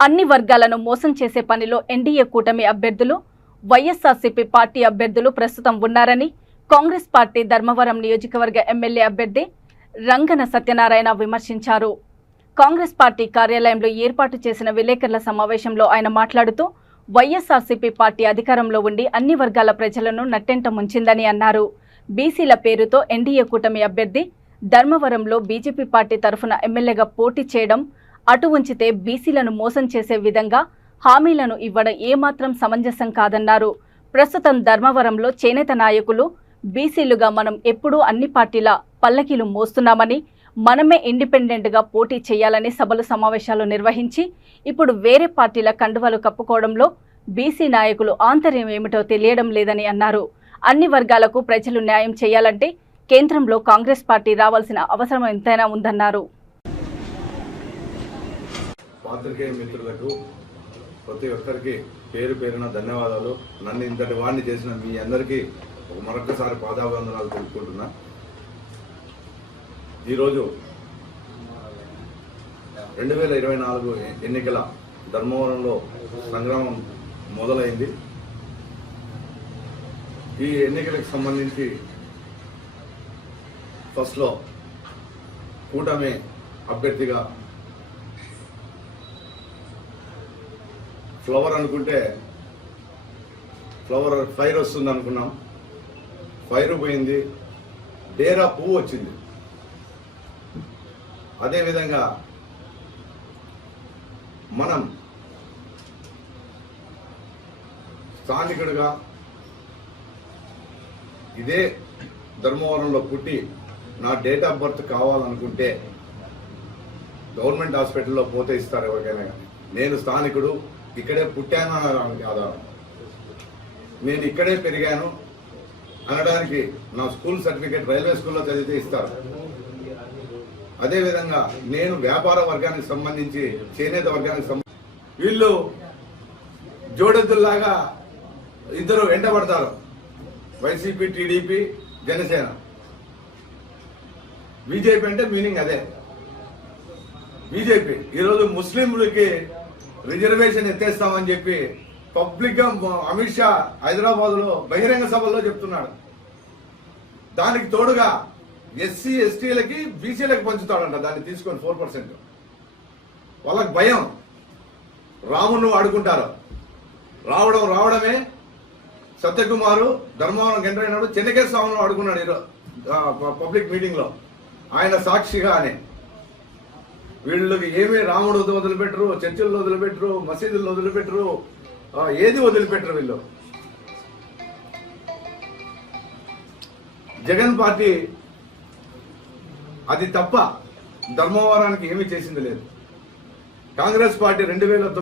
అన్ని వర్గాలను మోసం చేసే పనిలో ఎన్డీఏ కూటమి అభ్యర్థులు వైఎస్ఆర్సీపీ పార్టీ అభ్యర్థులు ప్రస్తుతం ఉన్నారని కాంగ్రెస్ పార్టీ ధర్మవరం నియోజకవర్గ ఎమ్మెల్యే అభ్యర్థి రంగన సత్యనారాయణ విమర్శించారు. కాంగ్రెస్ పార్టీ కార్యాలయంలో ఏర్పాటు చేసిన విలేకరుల సమావేశంలో ఆయన మాట్లాడుతూ వైఎస్ఆర్సీపీ పార్టీ అధికారంలో ఉండి అన్ని వర్గాల ప్రజలను నట్టెంట ముంచిందని అన్నారు. బీసీల పేరుతో ఎన్డీఏ కూటమి అభ్యర్థి ధర్మవరంలో బీజేపీ పార్టీ తరఫున ఎమ్మెల్యేగా పోటీ చేయడం అటు ఉంచితే బీసీలను మోసం చేసే విధంగా హామీలను ఇవ్వడం ఏమాత్రం సమంజసం కాదన్నారు. ప్రస్తుతం ధర్మవరంలో చేనేత నాయకులు బీసీలుగా మనం ఎప్పుడూ అన్ని పార్టీల పల్లకీలు మోస్తున్నామని మనమే ఇండిపెండెంట్గా పోటీ చేయాలని సభలు సమావేశాలు నిర్వహించి ఇప్పుడు వేరే పార్టీల కండువాలు కప్పుకోవడంలో బీసీ నాయకులు ఆంతర్యం ఏమిటో తెలియడం లేదని అన్నారు. అన్ని వర్గాలకు ప్రజలు న్యాయం చేయాలంటే కేంద్రంలో కాంగ్రెస్ పార్టీ రావాల్సిన అవసరం ఎంతైనా ఉందన్నారు. పాత్రికేయ మిత్రులకు ప్రతి ఒక్కరికి పేరు పేరున ధన్యవాదాలు. నన్ను ఇంతటి వాడిని చేసిన మీ అందరికీ ఒక మరొకసారి పాదాభివందనాలు తెలుపుకుంటున్నా. ఈరోజు రెండు వేల ఇరవై నాలుగు ఎన్నికల ధర్మవరంలో సంగ్రామం మొదలైంది. ఈ ఎన్నికలకు సంబంధించి ఫస్ట్లో కూటమి అభ్యర్థిగా ఫ్లవర్ అనుకుంటే ఫ్లవర్ ఫైర్ వస్తుంది అనుకున్నాం. ఫైర్ పోయింది. డేరా పువ్వు వచ్చింది. అదేవిధంగా మనం స్థానికుడుగా ఇదే ధర్మవరంలో పుట్టి నా డేట్ ఆఫ్ బర్త్ కావాలనుకుంటే గవర్నమెంట్ హాస్పిటల్లో పోతే ఇస్తారు ఎవరికైనా కానీ. నేను స్థానికుడు. ఇక్కడే పుట్టాను అనడానికి ఆధారం నేను ఇక్కడే పెరిగాను. అనడానికి నా స్కూల్ సర్టిఫికేట్ రైల్వే స్కూల్లో చదివితే ఇస్తారు. అదేవిధంగా నేను వ్యాపార వర్గానికి సంబంధించి చేనేత వర్గానికి సంబంధించి వీళ్ళు జోడెద్దుల్లాగా ఇద్దరు వెంటబడతారు వైసీపీ టీడీపీ జనసేన. బీజేపీ అంటే మీనింగ్ అదే. బీజేపీ. ఈరోజు ముస్లింలకి రిజర్వేషన్ ఎత్తేస్తామని చెప్పి పబ్లిక్గా అమిత్ షా హైదరాబాద్లో బహిరంగ సభల్లో చెప్తున్నాడు. దానికి తోడుగా ఎస్సీ ఎస్టీలకి బీసీలకు పంచుతాడంట దాన్ని తీసుకొని ఫోర్ పర్సెంట్. వాళ్ళకి భయం. రామును ఆడుకుంటారు. రావడం రావడమే. సత్యకుమారు ధర్మవరం ఎంటర్ అయినప్పుడు చెన్నకేశ్వరరావును ఆడుకున్నాడు ఈరోజు పబ్లిక్ మీటింగ్లో ఆయన సాక్షిగా అని. వీళ్ళకి ఏమీ రాముడు వదిలిపెట్టరు చర్చిల్లో వదిలిపెట్టరు మసీదుల్లో వదిలిపెట్టరు ఏది వదిలిపెట్టరు వీళ్ళు? జగన్ పార్టీ అది తప్ప ధర్మవరానికి ఏమీ చేసింది లేదు. కాంగ్రెస్ పార్టీ రెండు వేల